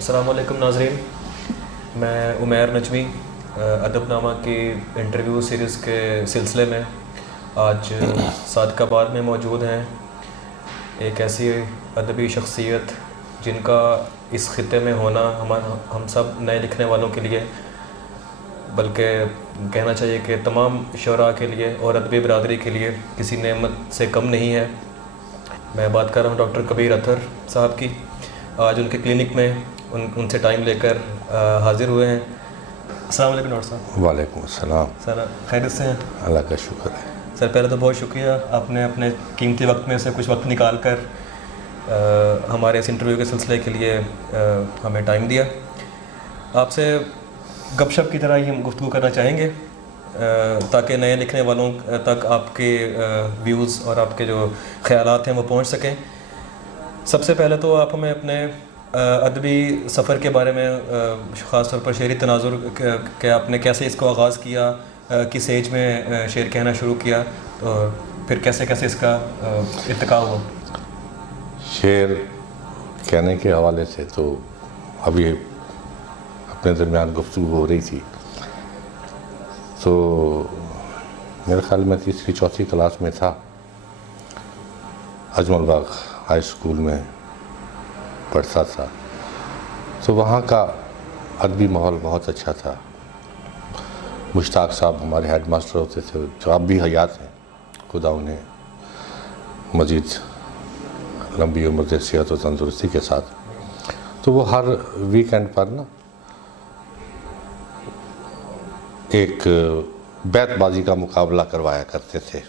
السلام علیکم ناظرین، میں عمیر نجمی ادب نامہ کی انٹرویو سیریز کے سلسلے میں آج صادق آباد میں موجود ہیں. ایک ایسی ادبی شخصیت جن کا اس خطے میں ہونا ہم سب نئے لکھنے والوں کے لیے، بلکہ کہنا چاہیے کہ تمام شعراء کے لیے اور ادبی برادری کے لیے کسی نعمت سے کم نہیں ہے. میں بات کر رہا ہوں ڈاکٹر کبیر اطہر صاحب کی. آج ان کے کلینک میں ان سے ٹائم لے کر حاضر ہوئے ہیں. السلام علیکم ڈاکٹر صاحب. وعلیکم السلام. سر خیریت سے ہیں؟ اللہ کا شکر ہے. سر پہلے تو بہت شکریہ، آپ نے اپنے قیمتی وقت میں سے کچھ وقت نکال کر ہمارے اس انٹرویو کے سلسلے کے لیے ہمیں ٹائم دیا. آپ سے گپ شپ کی طرح ہی ہم گفتگو کرنا چاہیں گے تاکہ نئے لکھنے والوں تک آپ کے ویوز اور آپ کے جو خیالات ہیں وہ پہنچ سکیں. سب سے پہلے تو آپ ہمیں اپنے ادبی سفر کے بارے میں، خاص طور پر شعری تناظر کہ آپ نے کیسے اس کو آغاز کیا، کس ایج میں شعر کہنا شروع کیا، اور پھر کیسے اس کا ارتقاء ہوا. شعر کہنے کے حوالے سے تو ابھی اپنے درمیان گفتگو ہو رہی تھی، تو میرے خیال میں تیسری چوتھی کلاس میں تھا. اجمل باغ ہائی اسکول میں پڑھتا تھا، تو وہاں کا ادبی ماحول بہت اچھا تھا. مشتاق صاحب ہمارے ہیڈ ماسٹر ہوتے تھے، جو اب بھی حیات ہیں، خدا انہیں مزید لمبی عمر صحت و تندرستی کے ساتھ. تو وہ ہر ویکینڈ پر نا ایک بیت بازی کا مقابلہ کروایا کرتے تھے.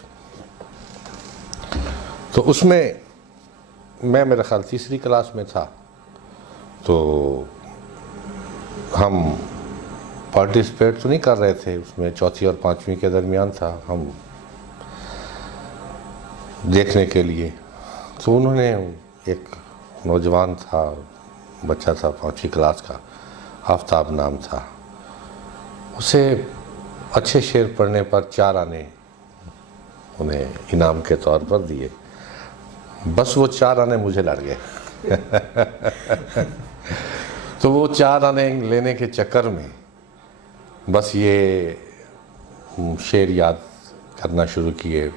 تو اس میں میرا خیال تیسری کلاس میں تھا، تو ہم پارٹیسپیٹ تو نہیں کر رہے تھے اس میں، چوتھی اور پانچویں کے درمیان تھا، ہم دیکھنے کے لیے. تو انہوں نے ایک نوجوان تھا، بچہ تھا 5ویں کلاس کا، آفتاب نام تھا، اسے اچھے شعر پڑھنے پر 4 آنے انہیں انعام کے طور پر دیے. بس وہ 4 آنے مجھے لڑ گئے. تو وہ 4 آنے لینے کے چکر میں بس یہ شعر یاد کرنا شروع کیے،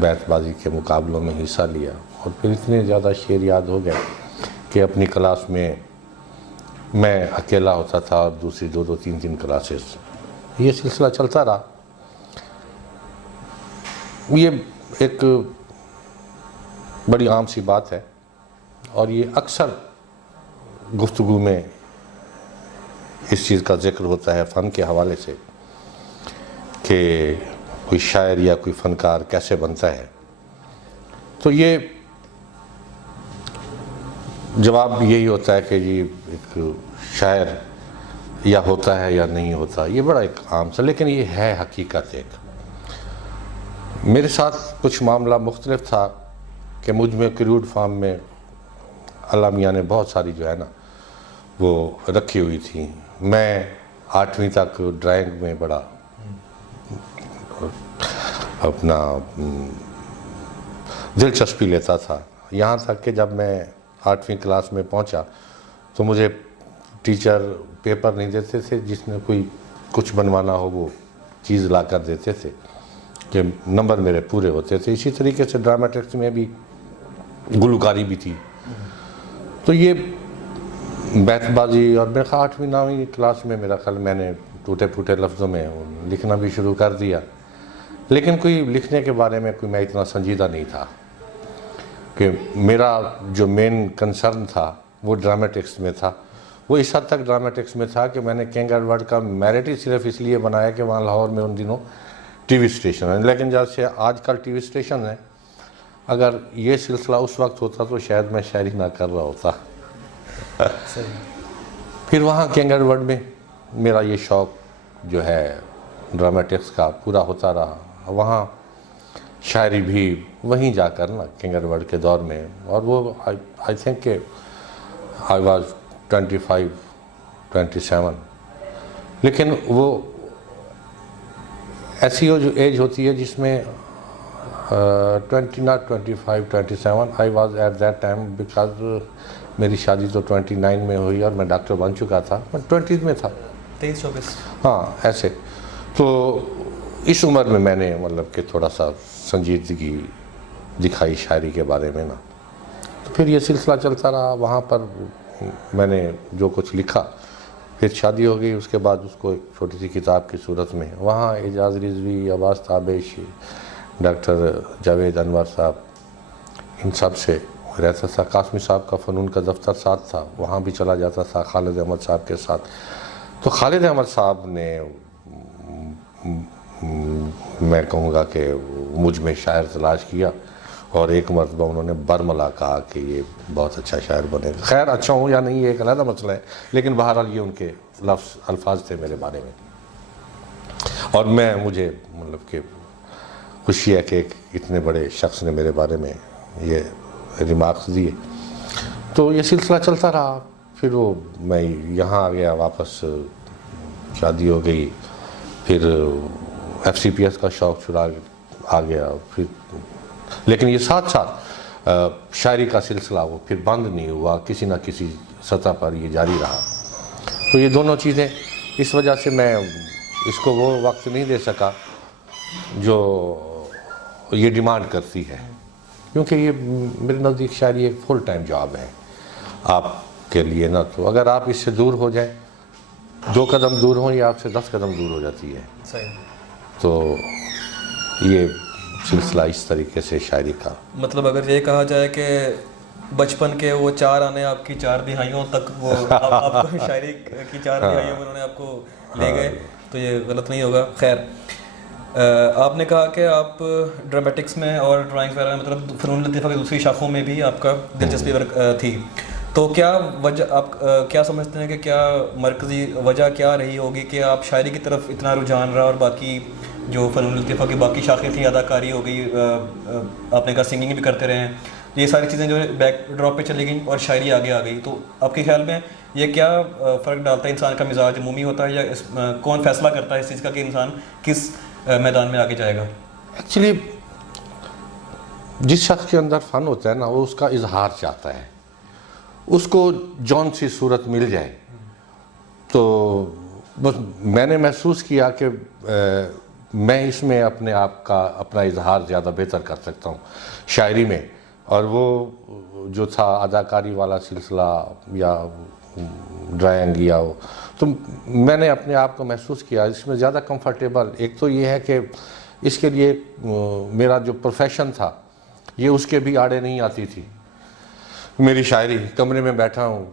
بیت بازی کے مقابلوں میں حصہ لیا، اور پھر اتنے زیادہ شعر یاد ہو گئے کہ اپنی کلاس میں اکیلا ہوتا تھا اور دوسری 2 3 کلاسز. یہ سلسلہ چلتا رہا. یہ ایک بڑی عام سی بات ہے، اور یہ اکثر گفتگو میں اس چیز کا ذکر ہوتا ہے فن کے حوالے سے کہ کوئی شاعر یا کوئی فنکار کیسے بنتا ہے. تو یہ جواب یہی ہوتا ہے کہ جی ایک شاعر یا ہوتا ہے یا نہیں ہوتا. یہ بڑا ایک عام سا، لیکن یہ ہے حقیقت. ایک میرے ساتھ کچھ معاملہ مختلف تھا کہ مجھ میں کریوڈ فارم میں اللہ میاں نے بہت ساری جو ہے نا وہ رکھی ہوئی تھی. میں 8ویں تک ڈرائنگ میں بڑا اپنا دلچسپی لیتا تھا، یہاں تک کہ جب میں 8ویں کلاس میں پہنچا تو مجھے ٹیچر پیپر نہیں دیتے تھے جس میں کوئی کچھ بنوانا ہو، وہ چیز لا کر دیتے تھے کہ نمبر میرے پورے ہوتے تھے. اسی طریقے سے ڈرامیٹکس میں بھی گلوکاری بھی تھی. تو یہ بیت بازی، اور میرے خیال 8ویں 9ویں کلاس میں میرا خیال میں نے ٹوٹے پھوٹے لفظوں میں لکھنا بھی شروع کر دیا. لیکن کوئی لکھنے کے بارے میں میں اتنا سنجیدہ نہیں تھا، کہ میرا جو مین کنسرن تھا وہ ڈرامیٹکس میں تھا. وہ اس حد تک ڈرامیٹکس میں تھا کہ میں نے کنگ ایڈورڈ کا میرٹ ہی صرف اس لیے بنایا کہ وہاں لاہور میں ان دنوں ٹی وی اسٹیشن ہے. لیکن جیسے آج کل ٹی وی اسٹیشن ہے، اگر یہ سلسلہ اس وقت ہوتا تو شاید میں شاعری نہ کر رہا ہوتا. پھر وہاں کنگ ایڈورڈ میں میرا یہ شوق جو ہے ڈرامیٹکس کا پورا ہوتا رہا. وہاں شاعری بھی وہیں جا کر نا کنگ ایڈورڈ کے دور میں، اور وہ آئی تھنک کہ آئی واز 25 27. لیکن وہ ایسی جو ایج ہوتی ہے جس میں 20 not 25 27 I was at that time, because میری شادی تو 29 میں ہوئی اور میں ڈاکٹر بن چکا تھا، میں 20 میں تھا، 23-24 ہاں ایسے. تو اس عمر میں میں نے مطلب کہ تھوڑا سا سنجیدگی دکھائی شاعری کے بارے میں نا. تو پھر یہ سلسلہ چلتا رہا، وہاں پر میں نے جو کچھ لکھا، پھر شادی ہو گئی، اس کے بعد اس کو ایک چھوٹی سی کتاب کی صورت میں، وہاں اعجاز رضوی، عباس تابش، ڈاکٹر جاوید انور صاحب، ان سب سے رہتا تھا. قاسمی صاحب کا فنون کا دفتر ساتھ تھا، وہاں بھی چلا جاتا تھا خالد احمد صاحب کے ساتھ. تو خالد احمد صاحب نے میں کہوں گا کہ مجھ میں شاعر تلاش کیا، اور ایک مرتبہ انہوں نے برملا کہا کہ یہ بہت اچھا شاعر بنے گا. خیر اچھا ہوں یا نہیں یہ ایک علیحدہ مسئلہ ہے، لیکن بہرحال یہ ان کے الفاظ تھے میرے بارے میں. اور مجھے مطلب کہ خوشی ہے کہ ایک اتنے بڑے شخص نے میرے بارے میں یہ ریمارکس دیے. تو یہ سلسلہ چلتا رہا. پھر میں یہاں آ گیا واپس، شادی ہو گئی، پھر FCPS کا شوق چھڑا آ گیا. پھر لیکن یہ ساتھ ساتھ شاعری کا سلسلہ وہ پھر بند نہیں ہوا، کسی نہ کسی سطح پر یہ جاری رہا. تو یہ دونوں چیزیں اس وجہ سے میں اس کو وہ وقت نہیں دے سکا جو یہ ڈیمانڈ کرتی ہے، کیونکہ یہ میرے نزدیک شاعری ایک فل ٹائم جاب ہے آپ کے لیے نا. تو اگر آپ اس سے دور ہو جائیں، 2 قدم دور ہوں، یہ آپ سے 10 قدم دور ہو جاتی ہے. صحیح. تو یہ سلسلہ اس طریقے سے شاعری کا. مطلب اگر یہ کہا جائے کہ بچپن کے وہ 4 آنے آپ کی 4 دہائیوں تک وہ آپ کو شاعری کی 4 دہائیوں میں انہوں نے آپ کو لے گئے، تو یہ غلط نہیں ہوگا. خیر، آپ نے کہا کہ آپ ڈرامٹکس میں اور ڈرائنگس وغیرہ میں، مطلب فنون لطیفہ کی دوسری شاخوں میں بھی آپ کا دلچسپی تھی. تو کیا وجہ، آپ کیا سمجھتے ہیں کہ کیا مرکزی وجہ کیا رہی ہوگی کہ آپ شاعری کی طرف اتنا رجحان رہا، اور باقی جو فنون لطیفہ کی باقی شاخیں تھیں، اداکاری ہو گئی، آپ نے کہا سنگنگ بھی کرتے رہے ہیں، یہ ساری چیزیں جو بیک ڈراپ پہ چلی گئیں اور شاعری آگے آ گئی. تو آپ کے خیال میں یہ کیا فرق ڈالتا ہے؟ انسان کا مزاج عمومی ہوتا ہے، یا کون فیصلہ کرتا ہے اس چیز کا کہ انسان کس میدان میں آگے جائے گا؟ ایکچولی جس شخص کے اندر فن ہوتا ہے نا، وہ اس کا اظہار چاہتا ہے، اس کو جون سی صورت مل جائے. تو بس میں نے محسوس کیا کہ میں اس میں اپنے آپ کا اپنا اظہار زیادہ بہتر کر سکتا ہوں شاعری میں. اور وہ جو تھا اداکاری والا سلسلہ یا ڈرائنگ یا وہ، تو میں نے اپنے آپ کو محسوس کیا اس میں زیادہ کمفرٹیبل. ایک تو یہ ہے کہ اس کے لیے میرا جو پروفیشن تھا یہ اس کے بھی آڑے نہیں آتی تھی. میری شاعری کمرے میں بیٹھا ہوں،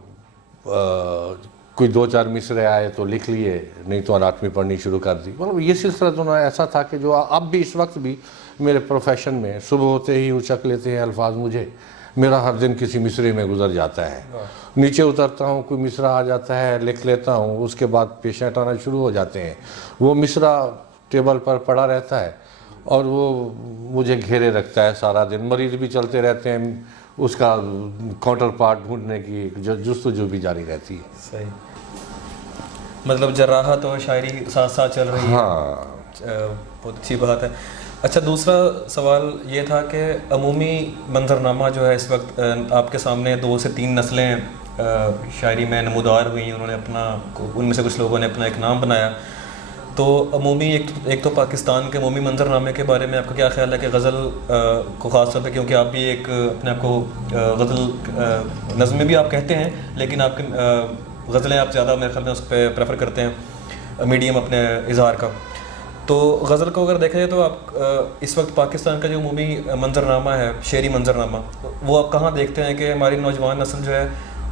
کوئی 2-4 مصرے آئے تو لکھ لیے، نہیں تو اناٹمی پڑھنی شروع کر دی. مطلب یہ سلسلہ تو ایسا تھا کہ جو اب بھی اس وقت بھی میرے پروفیشن میں صبح ہوتے ہی اچک لیتے ہیں الفاظ مجھے. میرا ہر دن کسی مصرے میں گزر جاتا ہے، نیچے اترتا ہوں، کوئی مصرع آ جاتا ہے، لکھ لیتا ہوں، اس کے بعد پیشنٹ آنا شروع ہو جاتے ہیں، وہ مصرع ٹیبل پر پڑا رہتا ہے اور وہ مجھے گھیرے رکھتا ہے سارا دن. مریض بھی چلتے رہتے ہیں، اس کا کاؤنٹر پارٹ ڈھونڈنے کی جستجو بھی جاری رہتی ہے. صحیح. مطلب جراحت اور شاعری ساتھ ساتھ چل رہی ہے. ہاں، بہت اچھی بات ہے. اچھا، دوسرا سوال یہ تھا کہ عمومی منظرنامہ جو ہے اس وقت آپ کے سامنے 2 سے 3 نسلیں شاعری میں نمودار ہوئی، انہوں نے اپنا، ان میں سے کچھ لوگوں نے اپنا ایک نام بنایا. تو عمومی ایک تو پاکستان کے عمومی منظرنامے کے بارے میں آپ کا کیا خیال ہے کہ غزل کو خاص طور پہ، کیونکہ آپ بھی ایک اپنے آپ کو غزل نظم میں بھی آپ کہتے ہیں، لیکن آپ کے غزلیں آپ زیادہ میرے خیال میں اس پہ پریفر کرتے ہیں میڈیم اپنے اظہار کا. تو غزل کو اگر دیکھا جائے تو آپ اس وقت پاکستان کا جو عمومی منظرنامہ ہے، شعری منظرنامہ، وہ آپ کہاں دیکھتے ہیں کہ ہماری نوجوان نسل جو ہے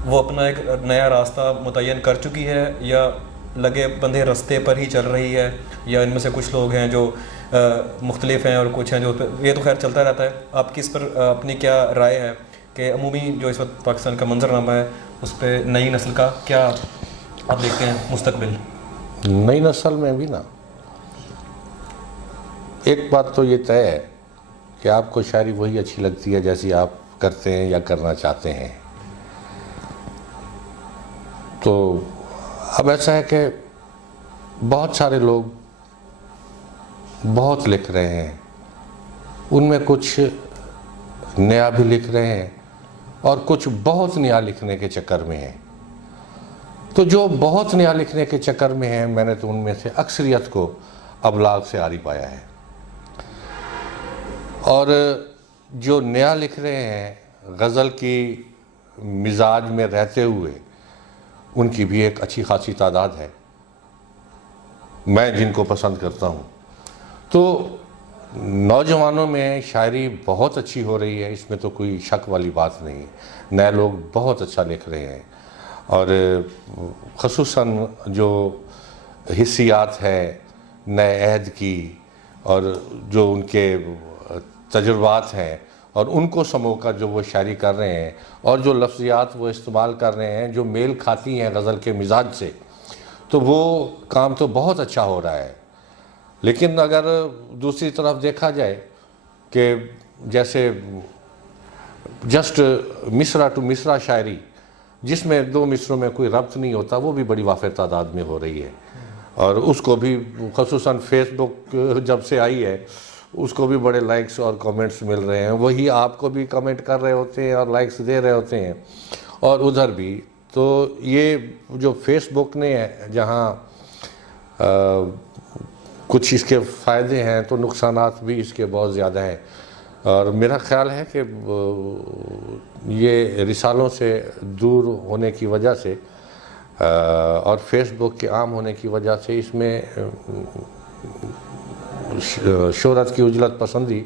وہ اپنا ایک نیا راستہ متعین کر چکی ہے، یا لگے بندھے رستے پر ہی چل رہی ہے، یا ان میں سے کچھ لوگ ہیں جو مختلف ہیں اور کچھ ہیں جو، یہ تو خیر چلتا رہتا ہے. آپ کی اس پر اپنی کیا رائے ہے کہ عمومی جو اس وقت پاکستان کا منظرنامہ ہے اس پہ نئی نسل کا کیا آپ دیکھتے ہیں مستقبل؟ نئی نسل میں بھی نا ایک بات تو یہ طے ہے کہ آپ کو شاعری وہی اچھی لگتی ہے جیسی آپ کرتے ہیں یا کرنا چاہتے ہیں. تو اب ایسا ہے کہ بہت سارے لوگ بہت لکھ رہے ہیں، ان میں کچھ نیا بھی لکھ رہے ہیں اور کچھ بہت نیا لکھنے کے چکر میں ہیں. تو جو بہت نیا لکھنے کے چکر میں ہیں میں نے تو ان میں سے اکثریت کو ابلاغ سے عاری پایا ہے. اور جو نیا لکھ رہے ہیں غزل کی مزاج میں رہتے ہوئے ان کی بھی ایک اچھی خاصی تعداد ہے میں جن کو پسند کرتا ہوں. تو نوجوانوں میں شاعری بہت اچھی ہو رہی ہے, اس میں تو کوئی شک والی بات نہیں. نئے لوگ بہت اچھا لکھ رہے ہیں اور خصوصاً جو حسیات ہے نئے عہد کی اور جو ان کے تجربات ہیں اور ان کو سمو کر جو وہ شاعری کر رہے ہیں اور جو لفظیات وہ استعمال کر رہے ہیں جو میل کھاتی ہیں غزل کے مزاج سے, تو وہ کام تو بہت اچھا ہو رہا ہے. لیکن اگر دوسری طرف دیکھا جائے کہ جیسے جسٹ مصرع ٹو مصرع شاعری جس میں دو مصروں میں کوئی ربط نہیں ہوتا, وہ بھی بڑی وافر تعداد میں ہو رہی ہے. اور اس کو بھی خصوصاً فیس بک جب سے آئی ہے اس کو بھی بڑے لائکس اور کمنٹس مل رہے ہیں. وہی آپ کو بھی کمنٹ کر رہے ہوتے ہیں اور لائکس دے رہے ہوتے ہیں اور ادھر بھی. تو یہ جو فیس بک نے جہاں کچھ اس کے فائدے ہیں تو نقصانات بھی اس کے بہت زیادہ ہیں. اور میرا خیال ہے کہ یہ رسالوں سے دور ہونے کی وجہ سے اور فیس بک کے عام ہونے کی وجہ سے اس میں شہرت کی عجلت پسندی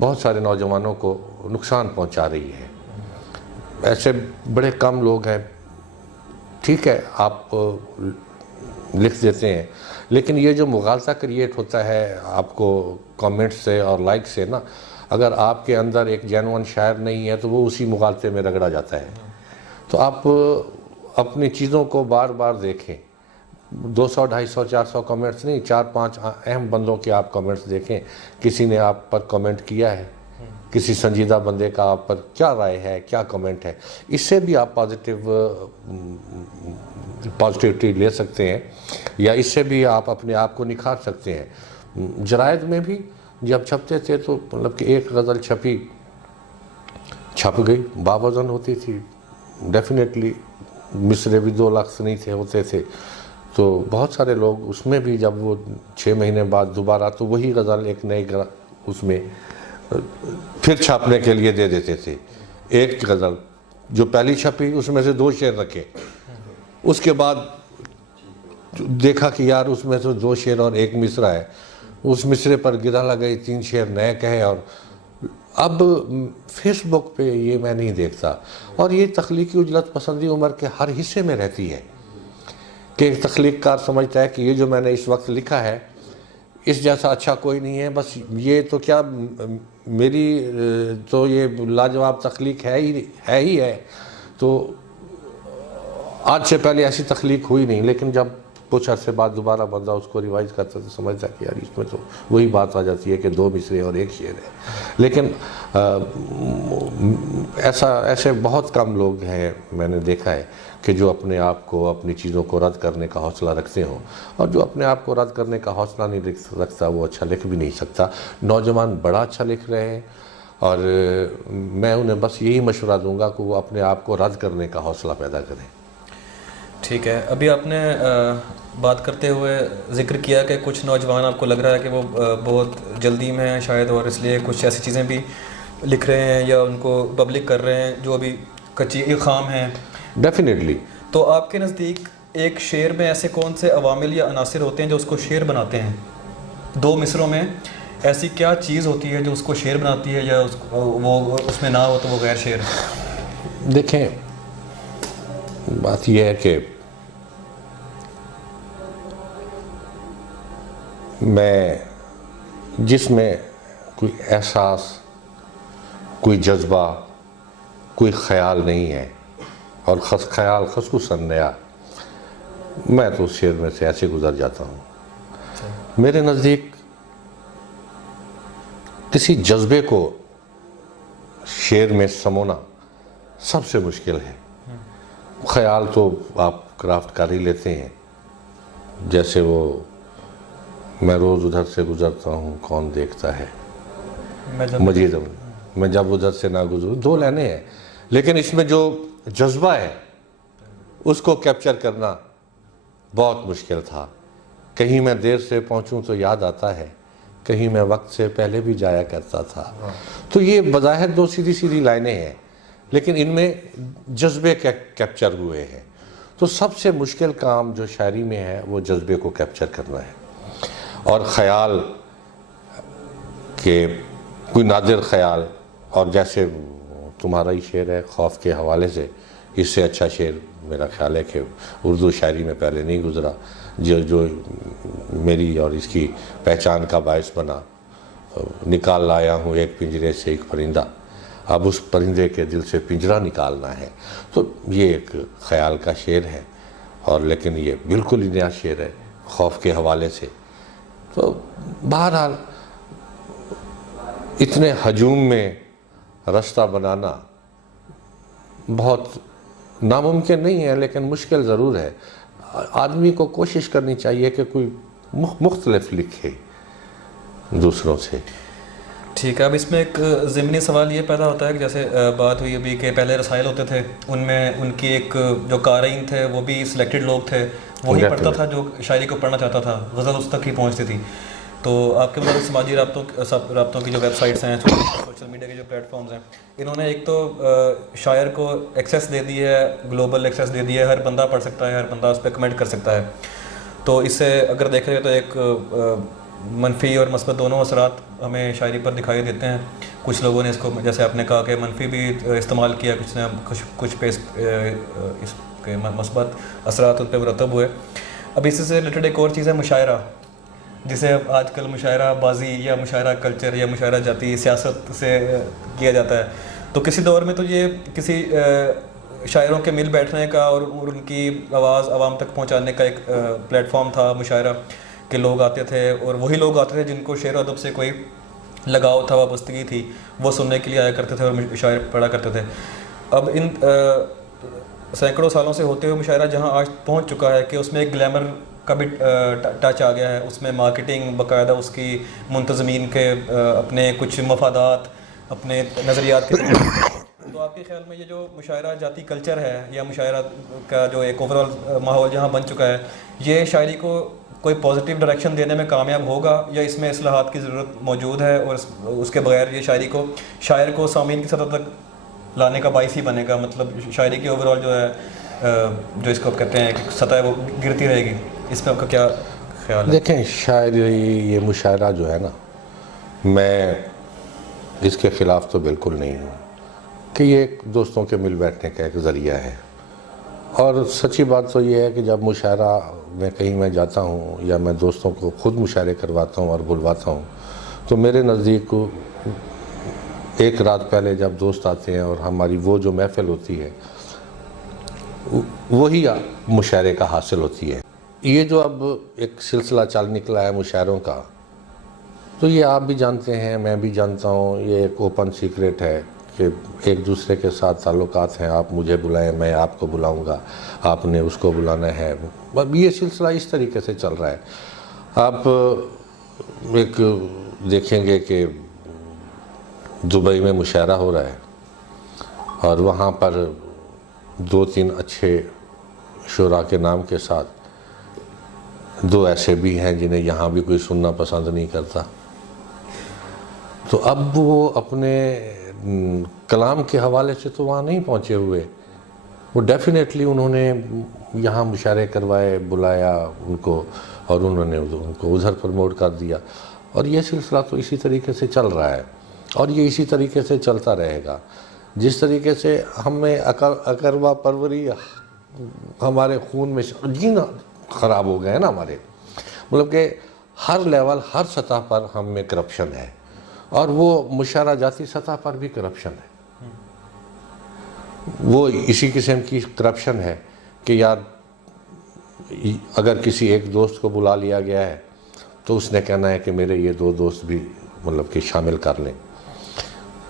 بہت سارے نوجوانوں کو نقصان پہنچا رہی ہے. ایسے بڑے کم لوگ ہیں, ٹھیک ہے آپ لکھ دیتے ہیں, لیکن یہ جو مغالطہ کریٹ ہوتا ہے آپ کو کامنٹ سے اور لائک سے نا, اگر آپ کے اندر ایک جینوئن شاعر نہیں ہے تو وہ اسی مغالطے میں رگڑا جاتا ہے. تو آپ اپنی چیزوں کو بار بار دیکھیں. 200 250 400 کمنٹس نہیں, 4-5 اہم بندوں کے آپ کمنٹس دیکھیں. کسی نے آپ پر کمنٹ کیا ہے, کسی سنجیدہ بندے کا آپ پر کیا رائے ہے, کیا کمنٹ ہے, اس سے بھی آپ پازیٹیوٹی لے سکتے ہیں یا اس سے بھی آپ اپنے آپ کو نکھار سکتے ہیں. جرائد میں بھی جب چھپتے تھے تو مطلب کہ ایک غزل چھپ گئی باوزن ہوتی تھی, ڈیفینیٹلی مصرے بھی 2 لفظ نہیں تھے ہوتے تھے, تو بہت سارے لوگ اس میں بھی جب وہ 6 مہینے بعد دوبارہ تو وہی غزل ایک نئی اس میں پھر چھاپنے کے لیے دے دیتے تھے. ایک غزل جو پہلی چھپی اس میں سے 2 شعر رکھے, اس کے بعد دیکھا کہ یار اس میں سے 2 شعر اور 1 مصرع ہے, اس مصرے پر گرہ لگائی 3 شعر نئے کہے. اور اب فیس بک پہ یہ میں نہیں دیکھتا. اور یہ تخلیقی عجلت پسندی عمر کے ہر حصے میں رہتی ہے کہ ایک تخلیق کار سمجھتا ہے کہ یہ جو میں نے اس وقت لکھا ہے اس جیسا اچھا کوئی نہیں ہے, بس یہ تو کیا میری تو یہ لاجواب تخلیق ہے ہی ہے, تو آج سے پہلے ایسی تخلیق ہوئی نہیں. لیکن جب کچھ عرصے بعد دوبارہ بندہ اس کو ریوائز کرتا تو سمجھتا کہ یار اس میں تو وہی بات آ جاتی ہے کہ 2 مصرے اور 1 شعر ہے. لیکن ایسے بہت کم لوگ ہیں میں نے دیکھا ہے کہ جو اپنے آپ کو اپنی چیزوں کو رد کرنے کا حوصلہ رکھتے ہوں, اور جو اپنے آپ کو رد کرنے کا حوصلہ نہیں رکھتا وہ اچھا لکھ بھی نہیں سکتا. نوجوان بڑا اچھا لکھ رہے ہیں اور میں انہیں بس یہی مشورہ دوں گا کہ وہ اپنے آپ کو رد کرنے کا حوصلہ پیدا کریں. ٹھیک ہے, ابھی آپ نے بات کرتے ہوئے ذکر کیا کہ کچھ نوجوان آپ کو لگ رہا ہے کہ وہ بہت جلدی میں ہیں شاید, اور اس لیے کچھ ایسی چیزیں بھی لکھ رہے ہیں یا ان کو پبلک کر رہے ہیں جو ابھی کچی خام ہیں. ڈیفینیٹلی. تو آپ کے نزدیک ایک شعر میں ایسے کون سے عوامل یا عناصر ہوتے ہیں جو اس کو شعر بناتے ہیں؟ 2 مصروں میں ایسی کیا چیز ہوتی ہے جو اس کو شعر بناتی ہے, یا وہ اس میں نہ ہو تو وہ غیر شعر؟ دیکھیں بات یہ ہے کہ میں جس میں کوئی احساس, کوئی جذبہ, کوئی خیال نہیں ہے, اور خیال خصوصاً نیا, میں تو اس شعر میں سے ایسے گزر جاتا ہوں. میرے نزدیک کسی جذبے کو شعر میں سمونا سب سے مشکل ہے. خیال تو آپ کرافٹ کر ہی لیتے ہیں, جیسے وہ میں روز ادھر سے گزرتا ہوں کون دیکھتا ہے مجید, میں جب ادھر سے نہ گزروں, 2 لائنیں ہیں لیکن اس میں جو جذبہ ہے اس کو کیپچر کرنا بہت مشکل تھا. کہیں میں دیر سے پہنچوں تو یاد آتا ہے, کہیں میں وقت سے پہلے بھی جایا کرتا تھا. تو یہ بظاہر دو سیدھی سیدھی لائنیں ہیں, لیکن ان میں جذبے کیپچر ہوئے ہیں. تو سب سے مشکل کام جو شاعری میں ہے وہ جذبے کو کیپچر کرنا ہے, اور خیال کہ کوئی نادر خیال. اور جیسے تمہارا ہی شعر ہے خوف کے حوالے سے, اس سے اچھا شعر میرا خیال ہے کہ اردو شاعری میں پہلے نہیں گزرا, جو میری اور اس کی پہچان کا باعث بنا. نکال لایا ہوں ایک پنجرے سے ایک پرندہ, اب اس پرندے کے دل سے پنجرہ نکالنا ہے. تو یہ ایک خیال کا شعر ہے, اور لیکن یہ بالکل ہی نیا شعر ہے خوف کے حوالے سے. تو بہرحال اتنے ہجوم میں رستہ بنانا بہت ناممکن نہیں ہے, لیکن مشکل ضرور ہے. آدمی کو کوشش کرنی چاہیے کہ کوئی مختلف لکھے دوسروں سے. ٹھیک ہے. اب اس میں ایک ضمنی سوال یہ پیدا ہوتا ہے کہ جیسے بات ہوئی ابھی کہ پہلے رسائل ہوتے تھے, ان میں ان کی ایک جو قارئین تھے وہ بھی سلیکٹڈ لوگ تھے, وہی پڑھتا تھا جو شاعری کو پڑھنا چاہتا تھا, غزل اس تک ہی پہنچتی تھی. تو آپ کے مطابق سماجی رابطوں کی جو ویب سائٹس ہیں, سوشل میڈیا کے جو پلیٹ فارمز ہیں, انہوں نے ایک تو شاعر کو ایکسیس دے دی ہے, گلوبل ایکسیس دے دی ہے, ہر بندہ پڑھ سکتا ہے, ہر بندہ اس پہ کمنٹ کر سکتا ہے. تو اس سے اگر دیکھا جائے تو ایک منفی اور مثبت دونوں اثرات ہمیں شاعری پر دکھائی دیتے ہیں. کچھ لوگوں نے اس کو, جیسے آپ نے کہا کہ منفی بھی استعمال کیا, کچھ نے کچھ پہ اس کے مثبت اثرات ان پہ مرتب ہوئے. اب اس سے ریلیٹڈ ایک اور چیز ہے مشاعرہ, جسے اب آج کل مشاعرہ بازی یا مشاعرہ کلچر یا مشاعرہ جاتی سیاست سے کیا جاتا ہے. تو کسی دور میں تو یہ کسی شاعروں کے مل بیٹھنے کا اور ان کی آواز عوام تک پہنچانے کا ایک پلیٹ فارم تھا مشاعرہ, کہ لوگ آتے تھے, اور وہی لوگ آتے تھے جن کو شعر و ادب سے کوئی لگاؤ تھا, وابستگی تھی, وہ سننے کے لیے آیا کرتے تھے اور شاعر پڑھا کرتے تھے. اب ان سینکڑوں سالوں سے ہوتے ہوئے مشاعرہ جہاں آج پہنچ چکا ہے کہ اس میں ایک گلیمر کا بھی ٹچ آ گیا ہے, اس میں مارکیٹنگ باقاعدہ, اس کی منتظمین کے اپنے کچھ مفادات, اپنے نظریات کے. تو آپ کے خیال میں یہ جو مشاعرہ جاتی کلچر ہے یا مشاعرہ کا جو ایک اوور آل ماحول جہاں بن چکا ہے, یہ شاعری کو کوئی پازیٹیو ڈائریکشن دینے میں کامیاب ہوگا, یا اس میں اصلاحات کی ضرورت موجود ہے, اور اس کے بغیر یہ شاعر کو سامعین کی سطح تک لانے کا باعث ہی بنے گا؟ مطلب شاعری کی اوور آل جو ہے, جو اس کو کہتے ہیں کہ سطح ہے, وہ گرتی رہے گی. اس میں آپ کا کیا خیال ہے؟ دیکھیں, شاعری یہ مشاعرہ جو ہے نا, میں اس کے خلاف تو بالکل نہیں ہوں کہ یہ ایک دوستوں کے مل بیٹھنے کا ایک ذریعہ ہے. اور سچی بات تو یہ ہے کہ جب مشاعرہ میں کہیں میں جاتا ہوں یا میں دوستوں کو خود مشاعرے کرواتا ہوں اور بلواتا ہوں, تو میرے نزدیک ایک رات پہلے جب دوست آتے ہیں اور ہماری وہ جو محفل ہوتی ہے وہی مشاعرے کا حاصل ہوتی ہے. یہ جو اب ایک سلسلہ چل نکلا ہے مشاعروں کا, تو یہ آپ بھی جانتے ہیں, میں بھی جانتا ہوں, یہ ایک اوپن سیکریٹ ہے کہ ایک دوسرے کے ساتھ تعلقات ہیں. آپ مجھے بلائیں, میں آپ کو بلاؤں گا, آپ نے اس کو بلانا ہے. یہ سلسلہ اس طریقے سے چل رہا ہے. آپ ایک دیکھیں گے کہ دبئی میں مشاعرہ ہو رہا ہے, اور وہاں پر 2-3 اچھے شعراء کے نام کے ساتھ 2 ایسے بھی ہیں جنہیں یہاں بھی کوئی سننا پسند نہیں کرتا. تو اب وہ اپنے کلام کے حوالے سے تو وہاں نہیں پہنچے ہوئے, وہ ڈیفینیٹلی انہوں نے یہاں مشاعرے کروائے, بلایا ان کو, اور انہوں نے ان کو ادھر پروموٹ کر دیا. اور یہ سلسلہ تو اسی طریقے سے چل رہا ہے, اور یہ اسی طریقے سے چلتا رہے گا. جس طریقے سے ہمیں اکروا پروری ہمارے خون میں جینا خراب ہو گئے ہیں نا ہمارے, مطلب کہ ہر لیول, ہر سطح پر ہم میں کرپشن ہے, اور وہ مشاعرہ جاتی سطح پر بھی کرپشن ہے. وہ اسی قسم کی کرپشن ہے کہ یار اگر کسی ایک دوست کو بلا لیا گیا ہے تو اس نے کہنا ہے کہ میرے یہ 2 دوست بھی مطلب کہ شامل کر لیں.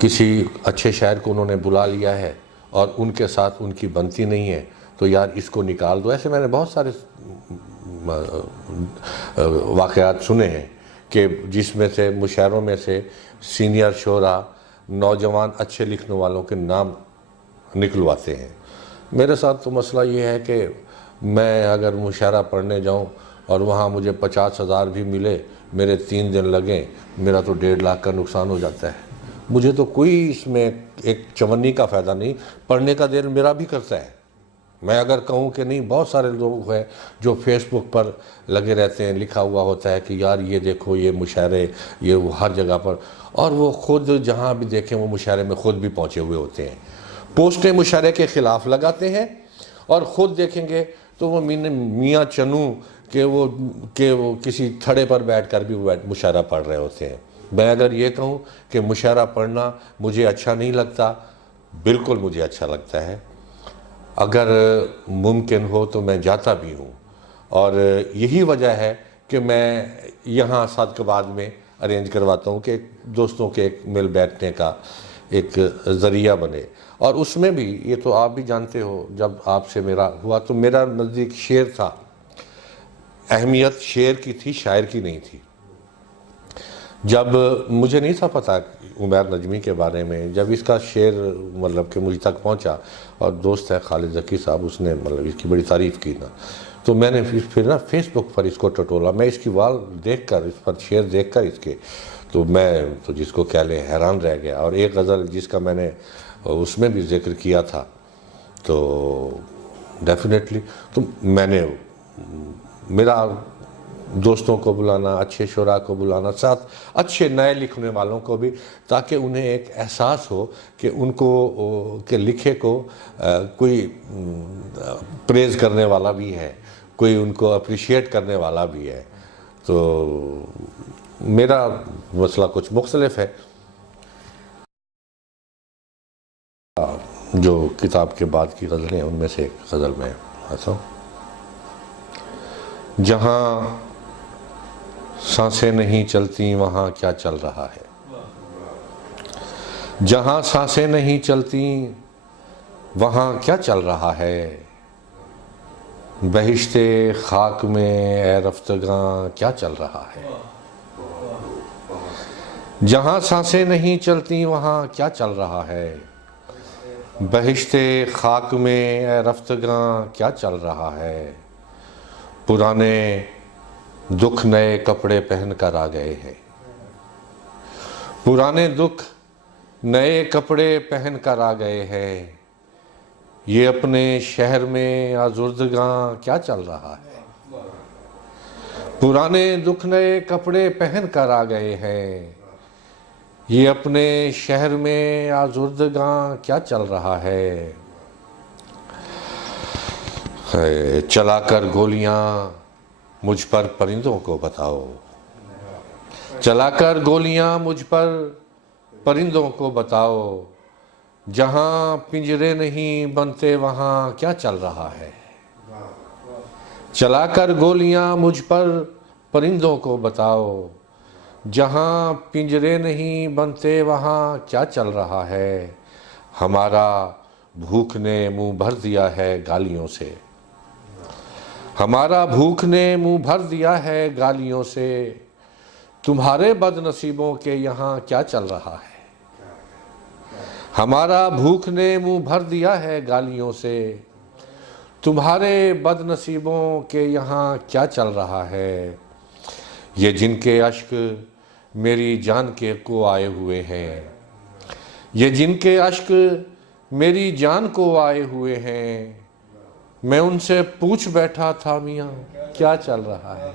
کسی اچھے شاعر کو انہوں نے بلا لیا ہے اور ان کے ساتھ ان کی بنتی نہیں ہے, تو یار اس کو نکال دو. ایسے میں نے بہت سارے واقعات سنے ہیں کہ جس میں سے مشاعروں میں سے سینئر شعراء, نوجوان اچھے لکھنے والوں کے نام نکلواتے ہیں. میرے ساتھ تو مسئلہ یہ ہے کہ میں اگر مشاعرہ پڑھنے جاؤں اور وہاں مجھے 50,000 بھی ملے, میرے 3 دن لگیں, میرا تو 1.5 لاکھ کا نقصان ہو جاتا ہے. مجھے تو کوئی اس میں ایک چونی کا فائدہ نہیں. پڑھنے کا دل میرا بھی کرتا ہے. میں اگر کہوں کہ نہیں, بہت سارے لوگ ہیں جو فیس بک پر لگے رہتے ہیں, لکھا ہوا ہوتا ہے کہ یار یہ دیکھو یہ مشاعرے, یہ وہ ہر جگہ پر, اور وہ خود جہاں بھی دیکھیں وہ مشاعرے میں خود بھی پہنچے ہوئے ہوتے ہیں. پوسٹیں مشاعرے کے خلاف لگاتے ہیں اور خود دیکھیں گے تو وہ میاں چنو کہ وہ کسی تھڑے پر بیٹھ کر بھی مشاعرہ پڑھ رہے ہوتے ہیں. میں اگر یہ کہوں کہ مشاعرہ پڑھنا مجھے اچھا نہیں لگتا, بالکل مجھے اچھا لگتا ہے. اگر ممکن ہو تو میں جاتا بھی ہوں, اور یہی وجہ ہے کہ میں یہاں صادقآباد میں ارینج کرواتا ہوں کہ دوستوں کے ایک مل بیٹھنے کا ایک ذریعہ بنے. اور اس میں بھی یہ تو آپ بھی جانتے ہو, جب آپ سے میرا ہوا تو میرا نزدیک شعر تھا. اہمیت شعر کی تھی, شاعر کی نہیں تھی. جب مجھے نہیں تھا پتہ عمیر نجمی کے بارے میں, جب اس کا شعر مطلب کہ مجھ تک پہنچا, اور دوست ہے خالد ذکی صاحب, اس نے مطلب اس کی بڑی تعریف کی نا, تو میں نے پھر نا فیس بک پر اس کو ٹٹولا. میں اس کی وال دیکھ کر, اس پر شعر دیکھ کر اس کے, تو میں تو جس کو کہہ لیں حیران رہ گیا. اور ایک غزل جس کا میں نے اس میں بھی ذکر کیا تھا, تو ڈیفینیٹلی تو میں نے میرا دوستوں کو بلانا, اچھے شعراء کو بلانا, ساتھ اچھے نئے لکھنے والوں کو بھی, تاکہ انہیں ایک احساس ہو کہ ان کو کہ لکھے کو کوئی پریز کرنے والا بھی ہے, کوئی ان کو اپریشیٹ کرنے والا بھی ہے. تو میرا مسئلہ کچھ مختلف ہے. جو کتاب کے بعد کی غزلیں, ان میں سے ایک غزل میں ایسا ہوں. جہاں سانسیں نہیں چلتی وہاں کیا چل رہا ہے, جہاں سانسیں نہیں چلتی وہاں کیا چل رہا ہے, بہشت خاک میں اے رفتگاں کیا چل رہا ہے. جہاں سانسیں نہیں چلتی وہاں کیا چل رہا ہے, بہشت خاک میں اے رفتگاں کیا چل رہا ہے. پرانے دکھ نئے کپڑے پہن کر آ گئے ہیں, پرانے دکھ نئے کپڑے پہن کر آ گئے ہیں. یہ اپنے شہر میں آزردگاں کیا چل رہا ہے. پرانے دکھ نئے کپڑے پہن کر آ گئے ہیں, یہ اپنے شہر میں آزردگاں کیا چل رہا ہے. چلا کر گولیاں مجھ پر پرندوں کو بتاؤ, چلا کر گولیاں مجھ پر پرندوں کو بتاؤ, جہاں پنجرے نہیں بنتے وہاں کیا چل رہا ہے. چلا کر گولیاں مجھ پر پرندوں کو بتاؤ, جہاں پنجرے نہیں بنتے وہاں کیا چل رہا ہے. ہمارا بھوک نے منہ بھر دیا ہے گالیوں سے, ہمارا بھوک نے منہ بھر دیا ہے گالیوں سے, تمہارے بد نصیبوں کے یہاں کیا چل رہا ہے. ہمارا بھوک نے منہ بھر دیا ہے گالیوں سے, تمہارے بد نصیبوں کے یہاں کیا چل رہا ہے. یہ جن کے اشک میری جان کے کو آئے ہوئے ہیں, یہ جن کے اشک میری جان کو آئے ہوئے ہیں, میں ان سے پوچھ بیٹھا تھا میاں کیا چل رہا ہے.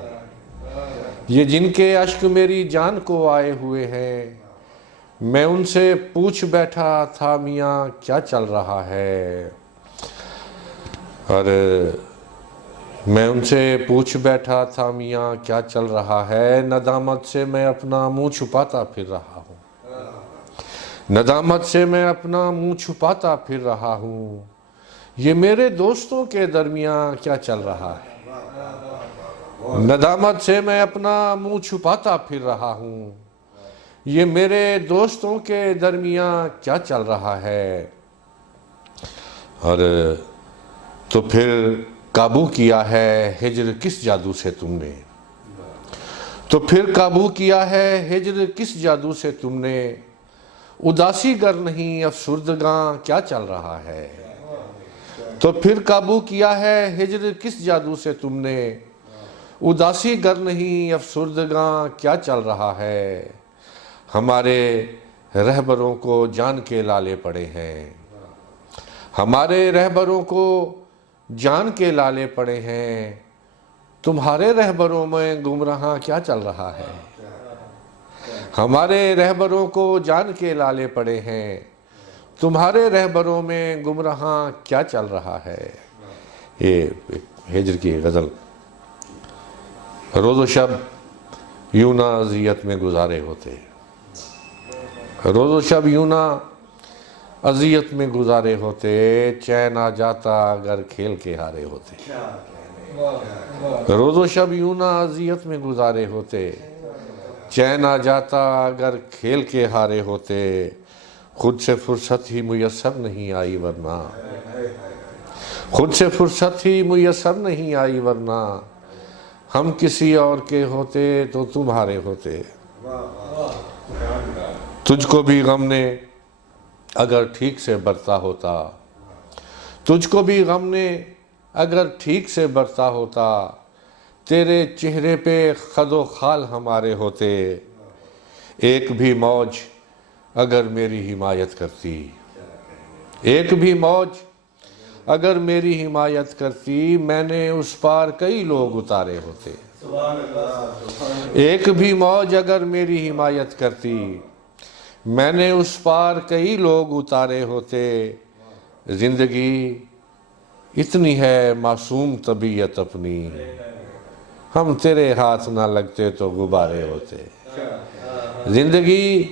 یہ جن کے اشک میری جان کو آئے ہوئے ہیں, میں ان سے پوچھ بیٹھا تھا میاں کیا چل رہا ہے. اور میں ان سے پوچھ بیٹھا تھا میاں کیا چل رہا ہے. ندامت سے میں اپنا منہ چھپاتا پھر رہا ہوں, ندامت سے میں اپنا منہ چھپاتا پھر رہا ہوں, یہ میرے دوستوں کے درمیان کیا چل رہا ہے. ندامت سے میں اپنا منہ چھپاتا پھر رہا ہوں, یہ میرے دوستوں کے درمیان کیا چل رہا ہے. اور تو پھر قابو کیا ہے ہجر کس جادو سے تم نے, تو پھر قابو کیا ہے ہجر کس جادو سے تم نے, اداسی گر نہیں افسردگاں کیا چل رہا ہے، تو پھر قابو کیا ہے ہجر کس جادو سے تم نے، اداسی گر نہیں افسردگاں کیا چل رہا ہے، ہمارے رہبروں کو جان کے لالے پڑے ہیں، ہمارے رہبروں کو جان کے لالے پڑے ہیں، تمہارے رہبروں میں گمراہاں کیا چل رہا ہے، ہمارے رہبروں کو جان کے لالے پڑے ہیں، تمہارے رہبروں میں گمراہاں کیا چل رہا ہے۔ یہ ہجر کی غزل۔ روز و شب یوں نہ اذیت میں گزارے ہوتے، روز و شب یوں نہ اذیت میں گزارے ہوتے، چین آ جاتا اگر کھیل کے ہارے ہوتے، روز و شب یوں نہ اذیت میں گزارے ہوتے، چین آ جاتا اگر کھیل کے ہارے ہوتے، خود سے فرصت ہی میسر نہیں آئی ورنہ، خود سے فرصت ہی میسر نہیں آئی ورنہ، ہم کسی اور کے ہوتے تو تمہارے ہوتے، تجھ کو بھی غم نے اگر ٹھیک سے برتا ہوتا، تجھ کو بھی غم نے اگر ٹھیک سے برتا ہوتا، تیرے چہرے پہ خد و خال ہمارے ہوتے، ایک بھی موج اگر میری حمایت کرتی، ایک بھی موج اگر میری حمایت کرتی، میں نے اس پار کئی لوگ اتارے ہوتے، ایک بھی موج اگر میری حمایت کرتی، میں نے اس پار کئی لوگ اتارے ہوتے، زندگی اتنی ہے معصوم طبیعت اپنی، ہم تیرے ہاتھ نہ لگتے تو غبارے ہوتے، زندگی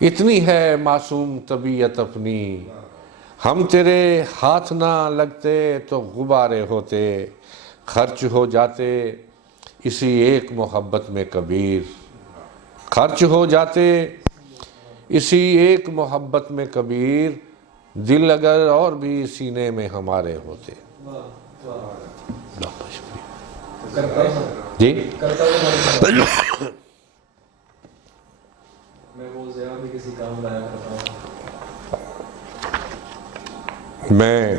اتنی ہے معصوم طبیعت اپنی، ہم تیرے ہاتھ نہ لگتے تو غبارے ہوتے، خرچ ہو جاتے اسی ایک محبت میں کبیر، خرچ ہو جاتے اسی ایک محبت میں کبیر، دل اگر اور بھی سینے میں ہمارے ہوتے۔ جی میں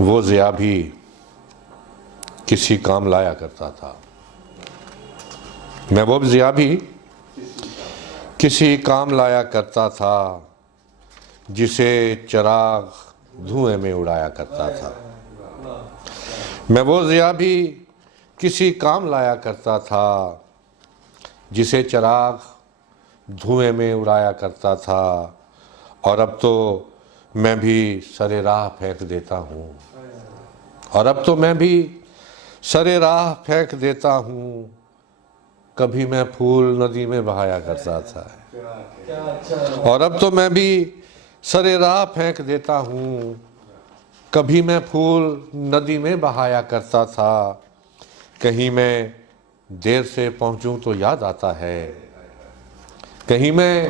وہ ضیاء بھی کسی کام لایا کرتا تھا، میں وہ ضیاء بھی کسی کام لایا کرتا تھا، جسے چراغ دھوئیں میں اڑایا کرتا تھا، میں وہ ضیاء بھی کسی کام لایا کرتا تھا، جسے چراغ دھوئیں میں اڑایا کرتا تھا، اور اب تو میں بھی سر راہ پھینک دیتا ہوں، اور اب تو میں بھی سر راہ پھینک دیتا ہوں، کبھی میں پھول ندی میں بہایا کرتا تھا، اور اب تو میں بھی سر راہ پھینک دیتا ہوں، کبھی میں پھول ندی میں بہایا کرتا تھا، کہیں میں دیر سے پہنچوں تو یاد آتا ہے، کہیں میں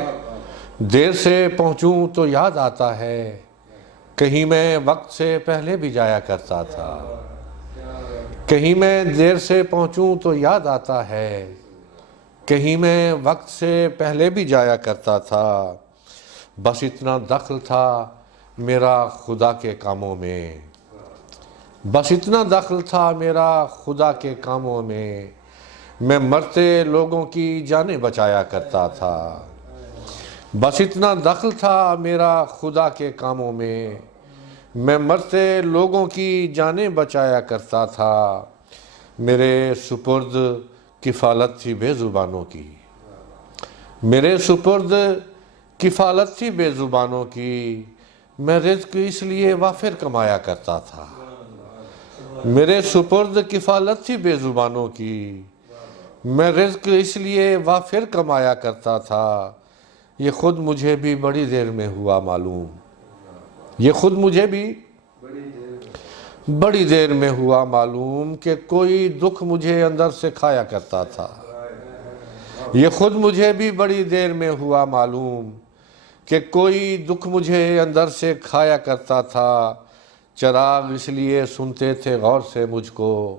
دیر سے پہنچوں تو یاد آتا ہے، کہیں میں وقت سے پہلے بھی جایا کرتا تھا، کہیں میں دیر سے پہنچوں تو یاد آتا ہے، کہیں میں وقت سے پہلے بھی جایا کرتا تھا، بس اتنا دخل تھا میرا خدا کے کاموں میں، بس اتنا دخل تھا میرا خدا کے کاموں میں مرتے لوگوں کی جانیں بچایا کرتا تھا، بس اتنا دخل تھا میرا خدا کے کاموں میں مرتے لوگوں کی جانیں بچایا کرتا تھا، میرے سپرد کفالت تھی بے زبانوں کی، میرے سپرد کفالت تھی بے زبانوں کی، میں رزق اس لیے وافر کمایا کرتا تھا، میرے سپرد کفالت تھی بے زبانوں کی، میں رزق اس لیے وافر کمایا کرتا تھا، یہ خود مجھے بھی بڑی دیر میں ہوا معلوم، یہ خود مجھے بھی بڑی دیر میں ہوا معلوم کہ کوئی دکھ مجھے اندر سے کھایا کرتا تھا، یہ خود مجھے بھی بڑی دیر میں ہوا معلوم کہ کوئی دکھ مجھے اندر سے کھایا کرتا تھا، چراغ اس لیے سنتے تھے غور سے مجھ کو،